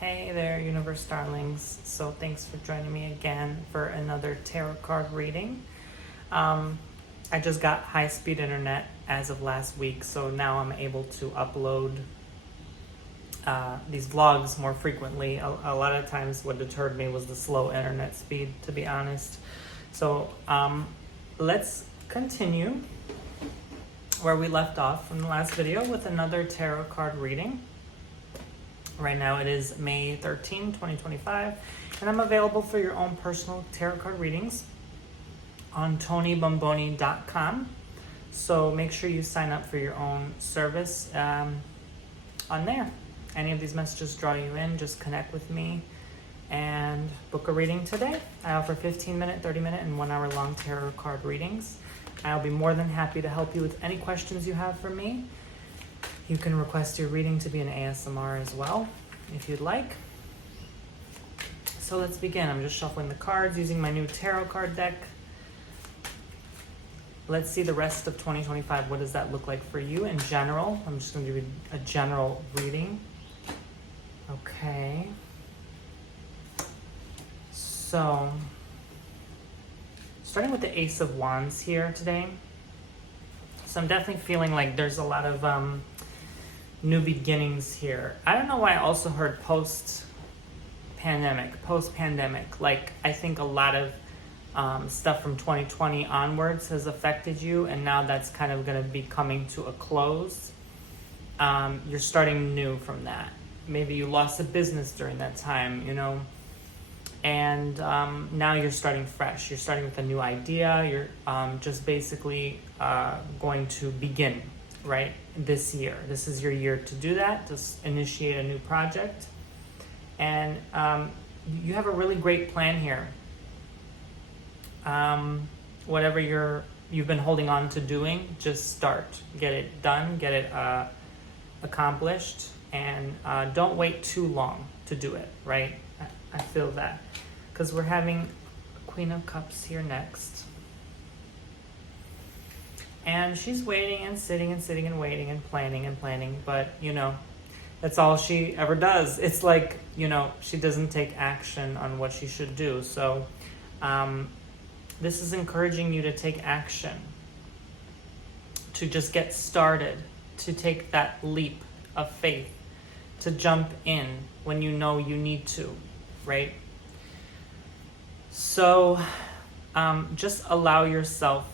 Hey there, universe darlings. So thanks for joining me again for another tarot card reading. I just got high-speed internet as of last week, so now I'm able to upload these vlogs more frequently. A lot of times what deterred me was the slow internet speed, to be honest. So let's continue where we left off from the last video with another tarot card reading. Right now it is May 13, 2025, and I'm available for your own personal tarot card readings on TonyBomboni.com. So make sure you sign up for your own service on there. Any of these messages draw you in, just connect with me and book a reading today. I offer 15-minute, 30-minute, and 1-hour long tarot card readings. I'll be more than happy to help you with any questions you have for me. You can request your reading to be an ASMR as well, if you'd like. So let's begin. I'm just shuffling the cards using my new tarot card deck. Let's see the rest of 2025. What does that look like for you in general? I'm just going to give you a general reading. Okay. So, starting with the Ace of Wands here today. So I'm definitely feeling like there's a lot of new beginnings here. I don't know why I also heard post-pandemic. Like, I think a lot of stuff from 2020 onwards has affected you, and now that's kind of going to be coming to a close. You're starting new from that. Maybe you lost a business during that time, you know, and now you're starting fresh. You're starting with a new idea. You're just basically going to begin, right, this year. This is your year to do that, to initiate a new project. And you have a really great plan here. Whatever you've been holding on to doing, just start. Get it done, get it accomplished, and don't wait too long to do it, right? I feel that. Because we're having Queen of Cups here next. And she's waiting and sitting and sitting and waiting and planning, but, you know, that's all she ever does. It's like, you know, she doesn't take action on what she should do. So this is encouraging you to take action, to just get started, to take that leap of faith, to jump in when you know you need to, right? So just allow yourself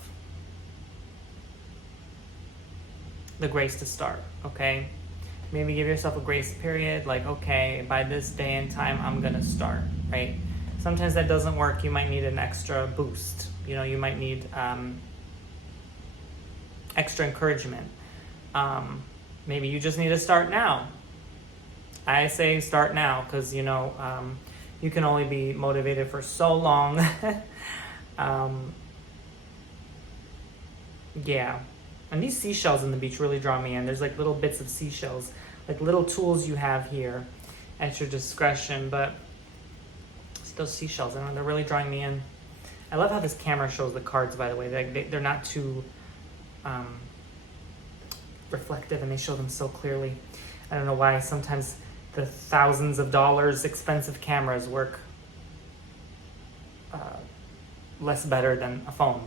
the grace to start, okay? Maybe give yourself a grace period, like, okay, by this day and time, I'm gonna start, right? Sometimes that doesn't work. You might need an extra boost. You know, you might need extra encouragement. Maybe you just need to start now. I say start now because, you know, you can only be motivated for so long. Yeah. And these seashells in the beach really draw me in. There's like little bits of seashells, like little tools you have here at your discretion, but it's those seashells, I don't know, they're really drawing me in. I love how this camera shows the cards, by the way. They're not too reflective, and they show them so clearly. I don't know why sometimes the thousands of dollars expensive cameras work less better than a phone.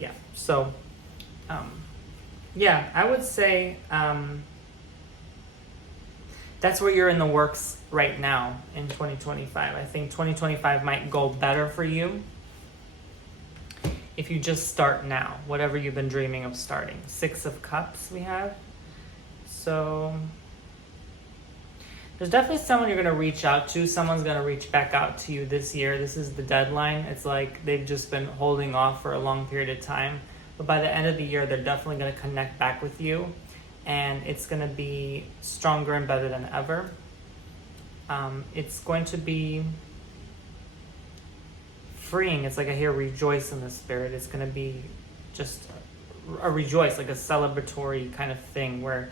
Yeah, so yeah, I would say that's where you're in the works right now in 2025. I think 2025 might go better for you if you just start now, whatever you've been dreaming of starting. 6 of Cups we have. So there's definitely someone you're going to reach out to. Someone's going to reach back out to you this year. This is the deadline. It's like they've just been holding off for a long period of time. But by the end of the year, they're definitely going to connect back with you. And it's going to be stronger and better than ever. It's going to be freeing. It's like I hear rejoice in the spirit. It's going to be just a rejoice, like a celebratory kind of thing where,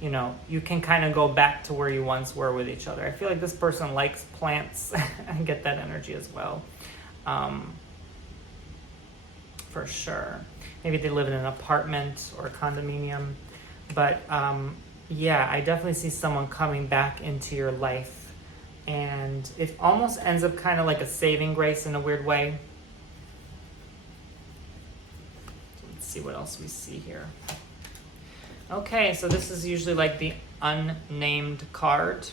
you know, you can kind of go back to where you once were with each other. I feel like this person likes plants. I get that energy as well. For sure. Maybe they live in an apartment or a condominium. But Yeah, I definitely see someone coming back into your life. And it almost ends up kind of like a saving grace in a weird way. Let's see what else we see here. Okay, so this is usually like the unnamed card.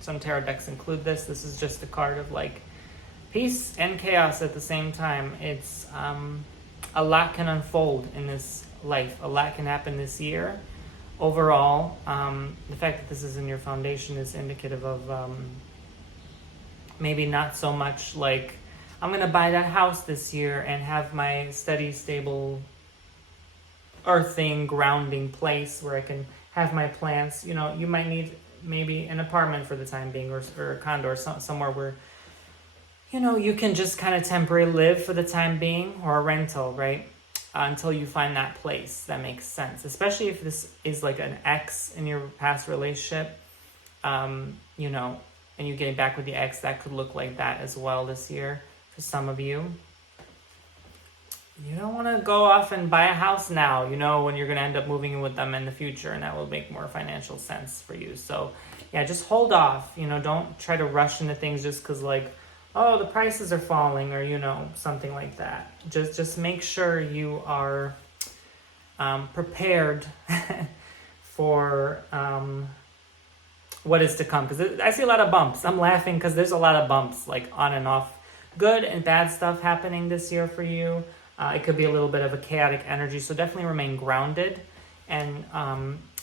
Some tarot decks include this. This is just a card of like peace and chaos at the same time. It's a lot can unfold in this life. A lot can happen this year. Overall, the fact that this is in your foundation is indicative of maybe not so much like, I'm going to buy that house this year and have my steady, stable, earthing, grounding place where I can have my plants. You know, you might need maybe an apartment for the time being, or a condo, or somewhere where, you know, you can just kind of temporarily live for the time being, or a rental, right? Until you find that place that makes sense. Especially if this is like an ex in your past relationship, you know, and you're getting back with the ex, that could look like that as well this year for some of you. You don't want to go off and buy a house now, you know, when you're going to end up moving in with them in the future, and that will make more financial sense for you. So yeah, just hold off, you know, don't try to rush into things just because like, oh, the prices are falling, or, you know, something like that. Just make sure you are prepared for what is to come. Because I see a lot of bumps. I'm laughing because there's a lot of bumps, like on and off. Good and bad stuff happening this year for you. It could be a little bit of a chaotic energy, so definitely remain grounded. And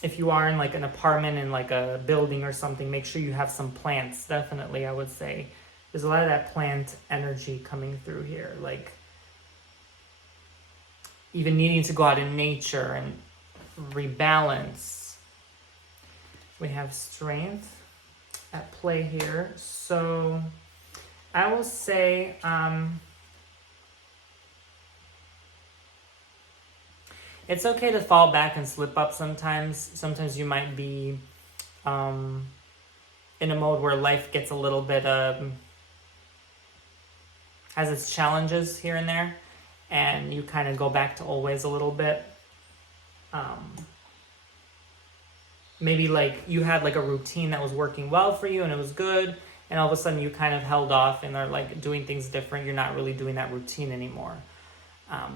if you are in like an apartment in like a building or something, make sure you have some plants. Definitely, I would say. There's a lot of that plant energy coming through here, like even needing to go out in nature and rebalance. We have strength at play here. So I will say it's okay to fall back and slip up sometimes. Sometimes you might be in a mode where life gets a little bit has its challenges here and there, and you kind of go back to old ways a little bit. Maybe like you had like a routine that was working well for you and it was good, and all of a sudden you kind of held off and are like doing things different. You're not really doing that routine anymore.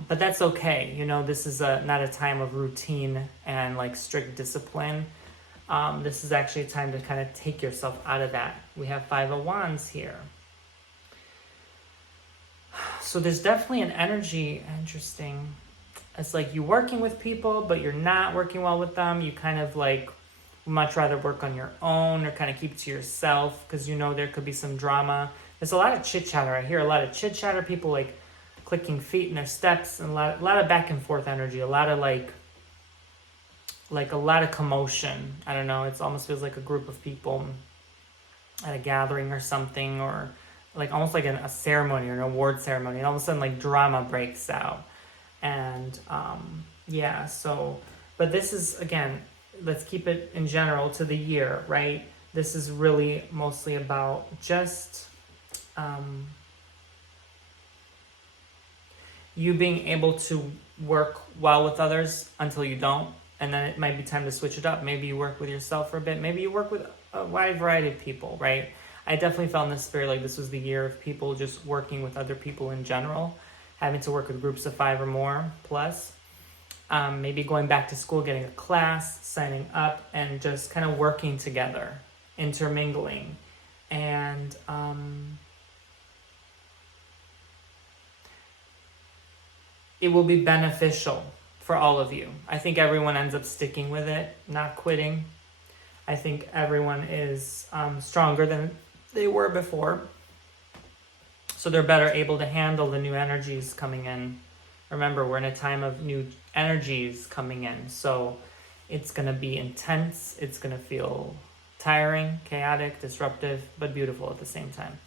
But that's okay. You know, this is not a time of routine and like strict discipline. This is actually a time to kind of take yourself out of that. We have Five of Wands here. So there's definitely an energy, interesting. It's like you're working with people, but you're not working well with them. You kind of like much rather work on your own or kind of keep to yourself because you know there could be some drama. There's a lot of chit chatter. I hear a lot of chit chatter, people like clicking feet in their steps, and a lot of back and forth energy, a lot of like a lot of commotion. I don't know, it almost feels like a group of people at a gathering or something, or like almost like a ceremony or an award ceremony, and all of a sudden like drama breaks out. And yeah, so, but this is, again, let's keep it in general to the year, right? This is really mostly about just you being able to work well with others until you don't, and then it might be time to switch it up. Maybe you work with yourself for a bit, maybe you work with a wide variety of people, right? I definitely felt in the spirit like this was the year of people just working with other people in general, having to work with groups of 5 or more plus, maybe going back to school, getting a class, signing up, and just kind of working together, intermingling. And it will be beneficial for all of you. I think everyone ends up sticking with it, not quitting. I think everyone is stronger than they were before. So they're better able to handle the new energies coming in. Remember, we're in a time of new energies coming in. So it's going to be intense. It's going to feel tiring, chaotic, disruptive, but beautiful at the same time.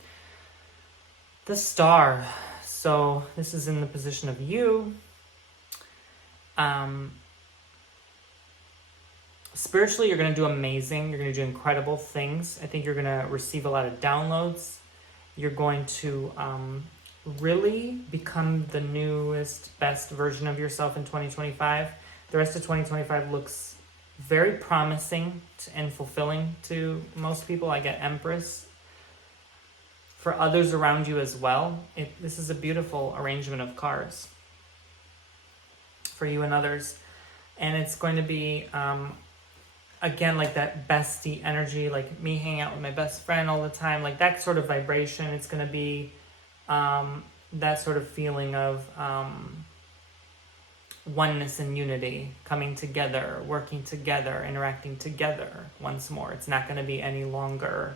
The Star. So this is in the position of you. Spiritually, you're going to do amazing. You're going to do incredible things. I think you're going to receive a lot of downloads. You're going to really become the newest, best version of yourself in 2025. The rest of 2025 looks very promising and fulfilling to most people. I get Empress. For others around you as well, this is a beautiful arrangement of cards for you and others. And it's going to be, again, like that bestie energy, like me hanging out with my best friend all the time, like that sort of vibration. It's going to be that sort of feeling of oneness and unity, coming together, working together, interacting together once more. It's not going to be any longer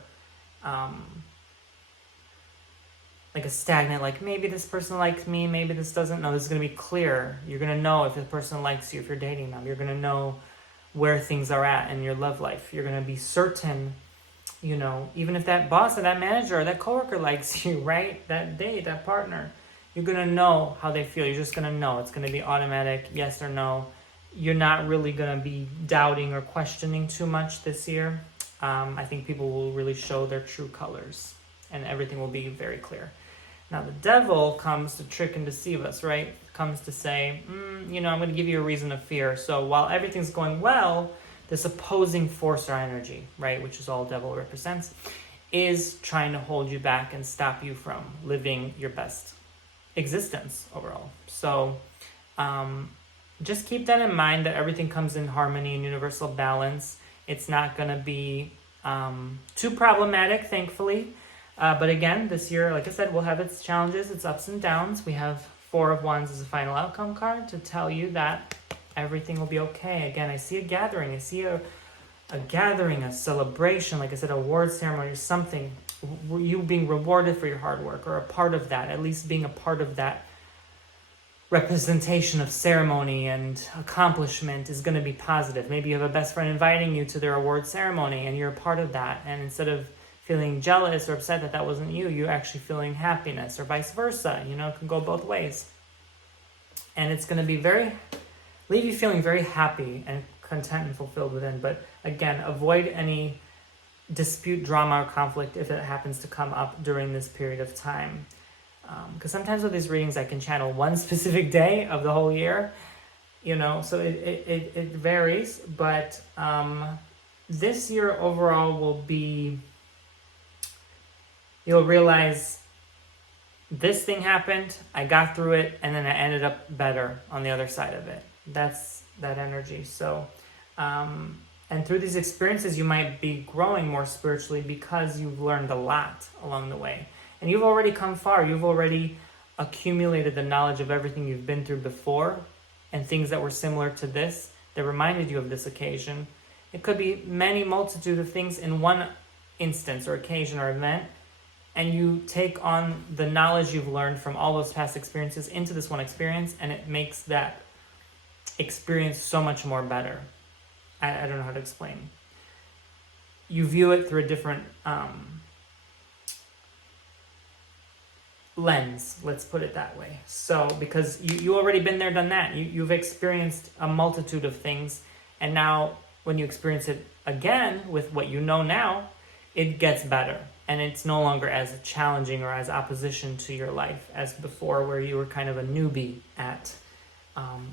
like a stagnant, like maybe this person likes me, maybe this doesn't. No, this is going to be clear. You're going to know if the person likes you, if you're dating them. You're going to know where things are at in your love life. You're going to be certain, you know, even if that boss or that manager or that coworker likes you, right? That date, that partner, you're going to know how they feel. You're just going to know. It's going to be automatic, yes or no. You're not really going to be doubting or questioning too much this year. I think people will really show their true colors and everything will be very clear. Now the devil comes to trick and deceive us, right? Comes to say, you know, I'm going to give you a reason of fear. So while everything's going well, this opposing force or energy, right, which is all devil represents, is trying to hold you back and stop you from living your best existence overall. So just keep that in mind, that everything comes in harmony and universal balance. It's not going to be too problematic, thankfully. But again, this year, like I said, will have its challenges, its ups and downs. We have Four of Wands as a final outcome card to tell you that everything will be okay. Again, I see a gathering. I see a gathering, a celebration, like I said, a award ceremony or something. You being rewarded for your hard work, or a part of that, at least being a part of that representation of ceremony and accomplishment is going to be positive. Maybe you have a best friend inviting you to their award ceremony and you're a part of that. And instead of feeling jealous or upset that that wasn't you, you're actually feeling happiness, or vice versa. You know, it can go both ways. And it's going to be leave you feeling very happy and content and fulfilled within. But again, avoid any dispute, drama, or conflict if it happens to come up during this period of time. Because sometimes with these readings, I can channel one specific day of the whole year, you know, so it varies. But this year overall will be, you'll realize this thing happened, I got through it, and then I ended up better on the other side of it. That's that energy. So, and through these experiences, you might be growing more spiritually because you've learned a lot along the way. And you've already come far. You've already accumulated the knowledge of everything you've been through before, and things that were similar to this that reminded you of this occasion. It could be many multitude of things in one instance or occasion or event, and you take on the knowledge you've learned from all those past experiences into this one experience, and it makes that experience so much more better. I don't know how to explain. You view it through a different lens, let's put it that way. So because you already been there, done that. You've experienced a multitude of things, and now when you experience it again with what you know now, it gets better. And it's no longer as challenging or as opposition to your life as before, where you were kind of a newbie at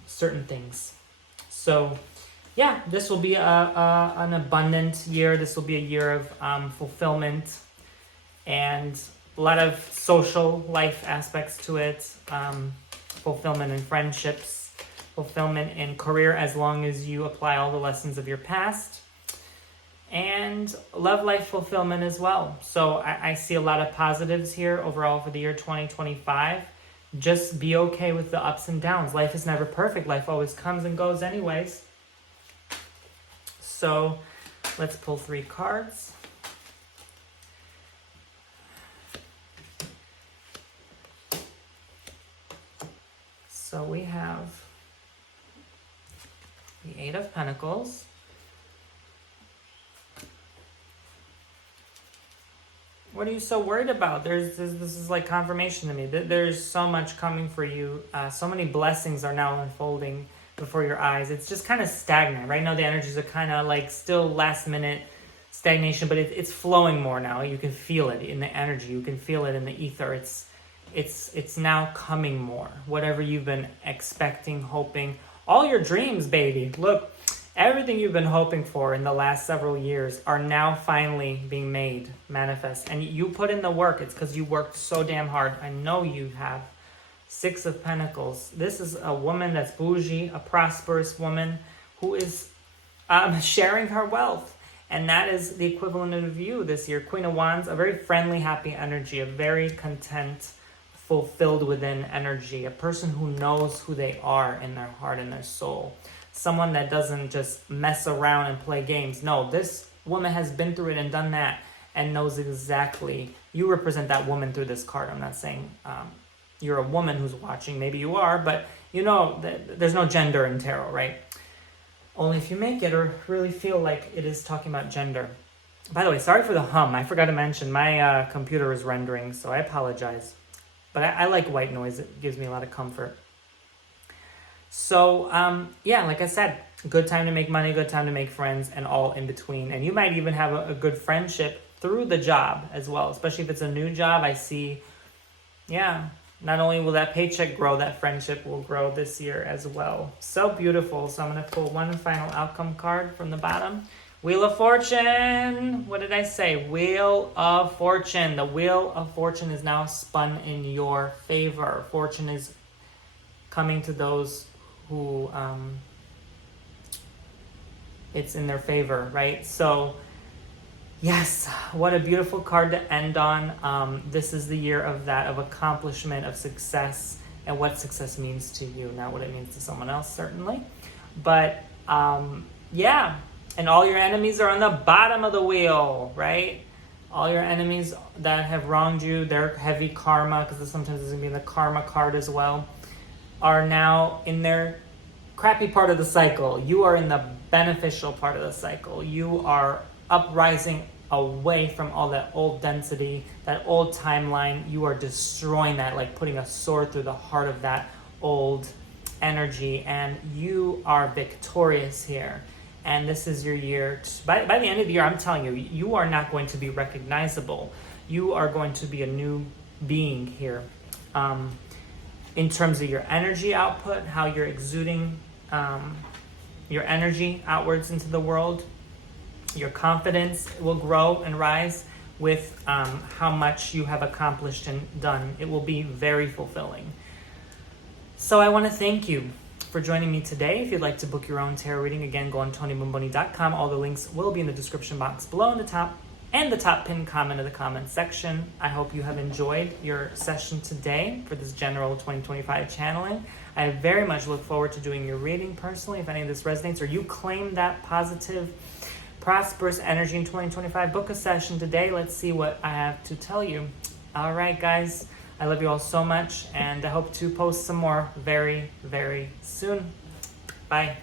certain things. So yeah, this will be an abundant year. This will be a year of fulfillment and a lot of social life aspects to it. Fulfillment in friendships, fulfillment in career, as long as you apply all the lessons of your past. And love life fulfillment as well. So I see a lot of positives here overall for the year 2025. Just be okay with the ups and downs. Life is never perfect. Life always comes and goes anyways. So let's pull 3 cards. So we have the 8 of Pentacles. What are you so worried about? This is like confirmation to me. There's so much coming for you. So many blessings are now unfolding before your eyes. It's just kind of stagnant. Right now the energies are kind of like still last minute stagnation, but it's flowing more now. You can feel it in the energy. You can feel it in the ether. It's now coming more. Whatever you've been expecting, hoping, all your dreams, baby. Look, Everything you've been hoping for in the last several years are now finally being made manifest. And you put in the work. It's because you worked so damn hard. I know you have. Six of Pentacles. This is a woman that's bougie, a prosperous woman who is sharing her wealth. And that is the equivalent of you this year. Queen of Wands, a very friendly, happy energy, a very content, fulfilled within energy, a person who knows who they are in their heart and their soul. Someone that doesn't just mess around and play games. No, this woman has been through it and done that and knows exactly. You represent that woman through this card. I'm not saying you're a woman who's watching. Maybe you are, but you know, there's no gender in tarot, right? Only if you make it or really feel like it is talking about gender. By the way, sorry for the hum. I forgot to mention my computer is rendering, so I apologize. But I like white noise. It gives me a lot of comfort. So, yeah, like I said, good time to make money, good time to make friends, and all in between. And you might even have a good friendship through the job as well, especially if it's a new job. I see, yeah, not only will that paycheck grow, that friendship will grow this year as well. So beautiful. So I'm going to pull one final outcome card from the bottom. Wheel of Fortune. What did I say? Wheel of Fortune. The Wheel of Fortune is now spun in your favor. Fortune is coming to those who it's in their favor, right? So yes, what a beautiful card to end on. This is the year of that, of accomplishment, of success, and what success means to you, not what it means to someone else, certainly. But yeah, and all your enemies are on the bottom of the wheel, right? All your enemies that have wronged you, their heavy karma, because sometimes it's going to be the karma card as well, are now in their crappy part of the cycle. You are in the beneficial part of the cycle. You are uprising away from all that old density, that old timeline. You are destroying that, like putting a sword through the heart of that old energy, and you are victorious here. And this is your year. By the end of the year, I'm telling you, you are not going to be recognizable. You are going to be a new being here. In terms of your energy output, how you're exuding your energy outwards into the world, your confidence will grow and rise with how much you have accomplished and done. It will be very fulfilling. So I want to thank you for joining me today. If you'd like to book your own tarot reading, again, go on TonyBomboni.com. All the links will be in the description box below in the top and the top pinned comment of the comment section. I hope you have enjoyed your session today for this general 2025 channeling. I very much look forward to doing your reading personally. If any of this resonates or you claim that positive, prosperous energy in 2025, book a session today. Let's see what I have to tell you. All right, guys. I love you all so much, and I hope to post some more very, very soon. Bye.